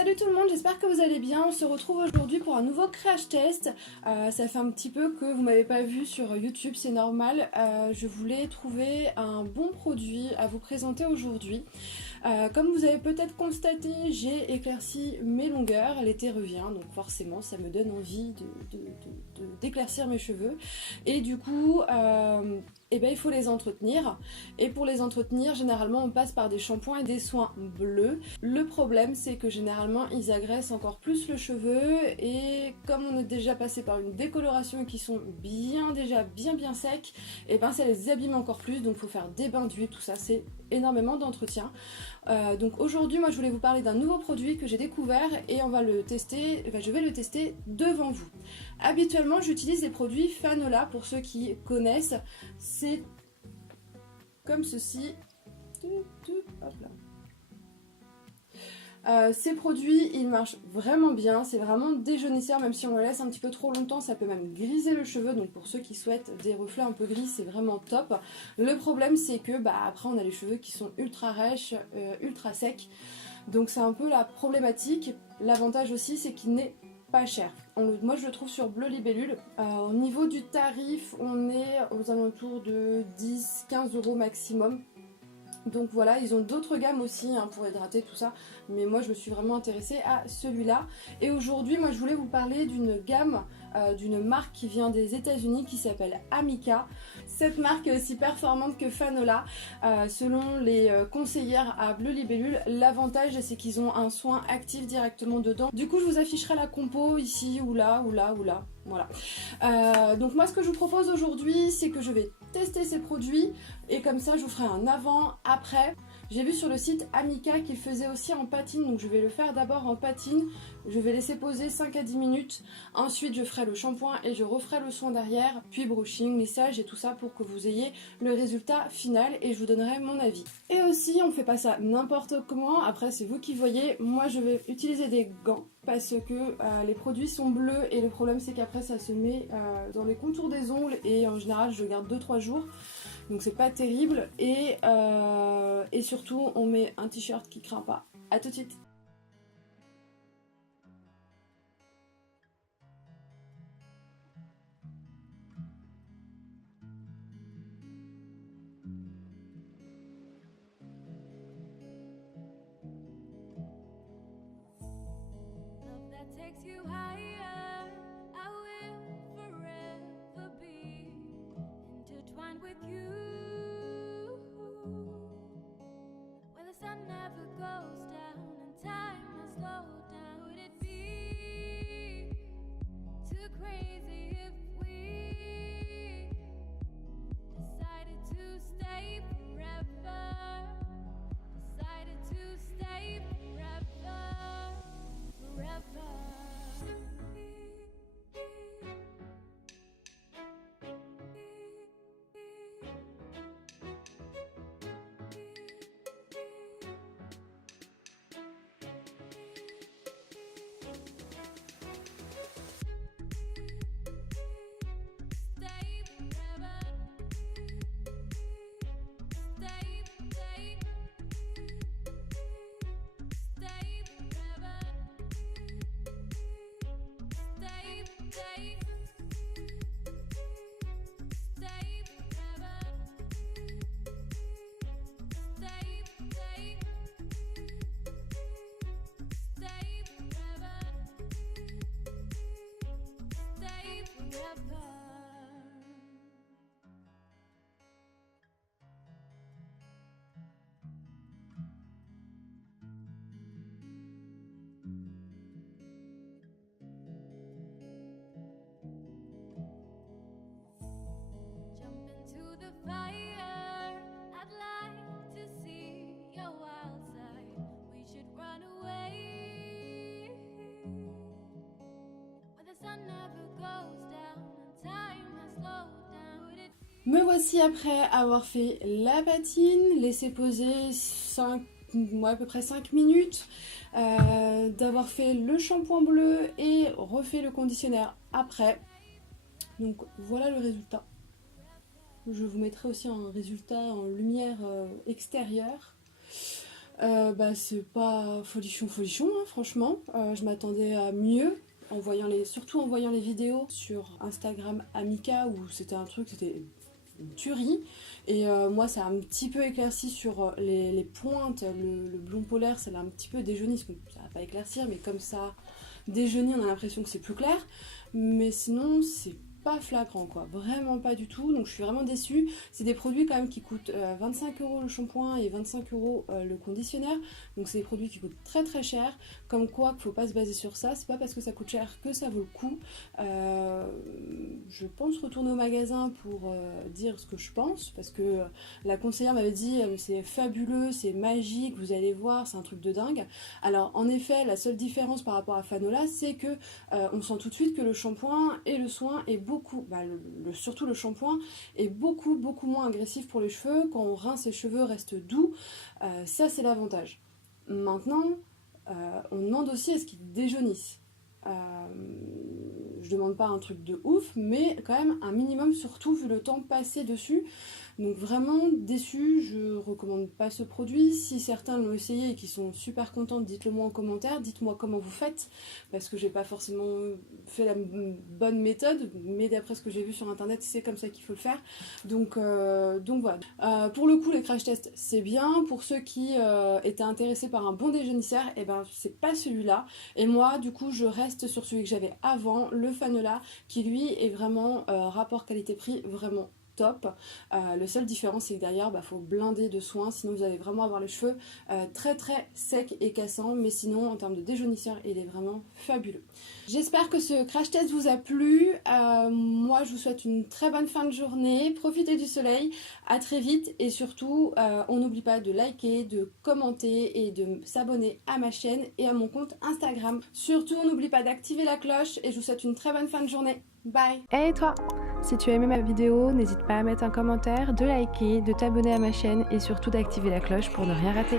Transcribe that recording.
Salut tout le monde, j'espère que vous allez bien. On se retrouve aujourd'hui pour un nouveau crash test. Ça fait un petit peu que vous m'avez pas vu sur YouTube, c'est normal. Je voulais trouver un bon produit à vous présenter aujourd'hui. Comme vous avez peut-être constaté, j'ai éclairci mes longueurs, l'été revient, donc forcément ça me donne envie d'éclaircir mes cheveux. Et du coup, il faut les entretenir. Et pour les entretenir, généralement on passe par des shampoings et des soins bleus. Le problème c'est que généralement ils agressent encore plus le cheveu, et comme on est déjà passé par une décoloration et qui sont déjà bien secs, et ben ça les abîme encore plus, donc il faut faire des bains d'huile, tout ça c'est énormément d'entretien. Donc aujourd'hui moi je voulais vous parler d'un nouveau produit que j'ai découvert et on va le tester, je vais le tester devant vous. Habituellement j'utilise des produits Fanola, pour ceux qui connaissent, c'est comme ceci. Hop là. Ces produits ils marchent vraiment bien, c'est vraiment déjaunisseur, même si on le laisse un petit peu trop longtemps ça peut même griser le cheveu, donc pour ceux qui souhaitent des reflets un peu gris c'est vraiment top. Le problème c'est que après on a les cheveux qui sont ultra rêches, ultra secs, donc c'est un peu la problématique. L'avantage aussi c'est qu'il n'est pas cher. Moi je le trouve sur Bleu Libellule. Au niveau du tarif on est aux alentours de 10-15 € maximum. Donc voilà, ils ont d'autres gammes aussi pour hydrater tout ça, mais moi je me suis vraiment intéressée à celui-là. Et aujourd'hui moi je voulais vous parler d'une gamme, d'une marque qui vient des États-Unis qui s'appelle Amika. Cette marque est aussi performante que Fanola, selon les conseillères à Bleu Libellule. L'avantage c'est qu'ils ont un soin actif directement dedans. Du coup je vous afficherai la compo ici ou là. Voilà. Donc moi ce que je vous propose aujourd'hui c'est que je vais tester ces produits et comme ça je vous ferai un avant après. J'ai vu sur le site Amika qu'ils faisaient aussi en patine, donc je vais le faire d'abord en patine. Je vais laisser poser 5 à 10 minutes, ensuite je ferai le shampoing et je referai le soin derrière, puis brushing, lissage et tout ça pour que vous ayez le résultat final et je vous donnerai mon avis. Et aussi on fait pas ça n'importe comment, après c'est vous qui voyez. Moi je vais utiliser des gants parce que les produits sont bleus et le problème c'est qu'après ça se met dans les contours des ongles et en général je garde 2-3 jours. Donc c'est pas terrible et surtout on met un t-shirt qui craint pas. A tout de suite. Takes you higher, I will forever be intertwined with you. Where the sun never goes down and time has slowed down. Would it be too crazy if we decided to stay forever? Decided to stay forever. Forever. Me voici après avoir fait la patine, laissé poser à peu près 5 minutes, d'avoir fait le shampoing bleu et refait le conditionnaire après. Donc voilà le résultat. Je vous mettrai aussi un résultat en lumière extérieure. C'est pas folichon, hein, franchement. Je m'attendais à mieux. Surtout en voyant les vidéos sur Instagram Amica où c'était une tuerie. Et moi, ça a un petit peu éclairci sur les pointes. Le blond polaire, ça l'a un petit peu déjauni. Ça va pas éclaircir, mais comme ça déjauni, on a l'impression que c'est plus clair. Mais sinon, c'est pas flagrant, quoi. Vraiment pas du tout. Donc je suis vraiment déçue. C'est des produits quand même qui coûtent 25 € le shampoing et 25 € le conditionnaire. Donc c'est des produits qui coûtent très très cher. Comme quoi, qu'il faut pas se baser sur ça. C'est pas parce que ça coûte cher que ça vaut le coup. Je pense retourner au magasin pour dire ce que je pense. Parce que la conseillère m'avait dit c'est fabuleux, c'est magique, vous allez voir, c'est un truc de dingue. Alors en effet, la seule différence par rapport à Fanola, c'est que on sent tout de suite que le shampoing et le soin est surtout le shampoing est beaucoup moins agressif pour les cheveux. Quand on rince les cheveux, reste doux. Ça c'est l'avantage. Maintenant, on demande aussi à ce qu'ils déjaunissent. Je demande pas un truc de ouf, mais quand même un minimum, surtout vu le temps passé dessus. Donc vraiment déçue, je recommande pas ce produit. Si certains l'ont essayé et qui sont super contents, dites-le moi en commentaire, dites-moi comment vous faites, parce que j'ai pas forcément fait la bonne méthode, mais d'après ce que j'ai vu sur internet, c'est comme ça qu'il faut le faire. Donc voilà. Pour le coup, les crash tests, c'est bien. Pour ceux qui étaient intéressés par un bon déjaunisseur, et c'est pas celui-là. Et moi, du coup, je reste sur celui que j'avais avant, le Fanola, qui lui est vraiment rapport qualité-prix, vraiment top. Le seul différence, c'est que derrière, faut blinder de soins, sinon vous allez vraiment avoir les cheveux très très secs et cassants, mais sinon en termes de déjaunisseur, il est vraiment fabuleux. J'espère que ce crash test vous a plu. Moi, je vous souhaite une très bonne fin de journée, profitez du soleil, à très vite, et surtout, on n'oublie pas de liker, de commenter et de s'abonner à ma chaîne et à mon compte Instagram. Surtout, on n'oublie pas d'activer la cloche, et je vous souhaite une très bonne fin de journée. Bye! Et toi, si tu as aimé ma vidéo, n'hésite pas à mettre un commentaire, de liker, de t'abonner à ma chaîne et surtout d'activer la cloche pour ne rien rater.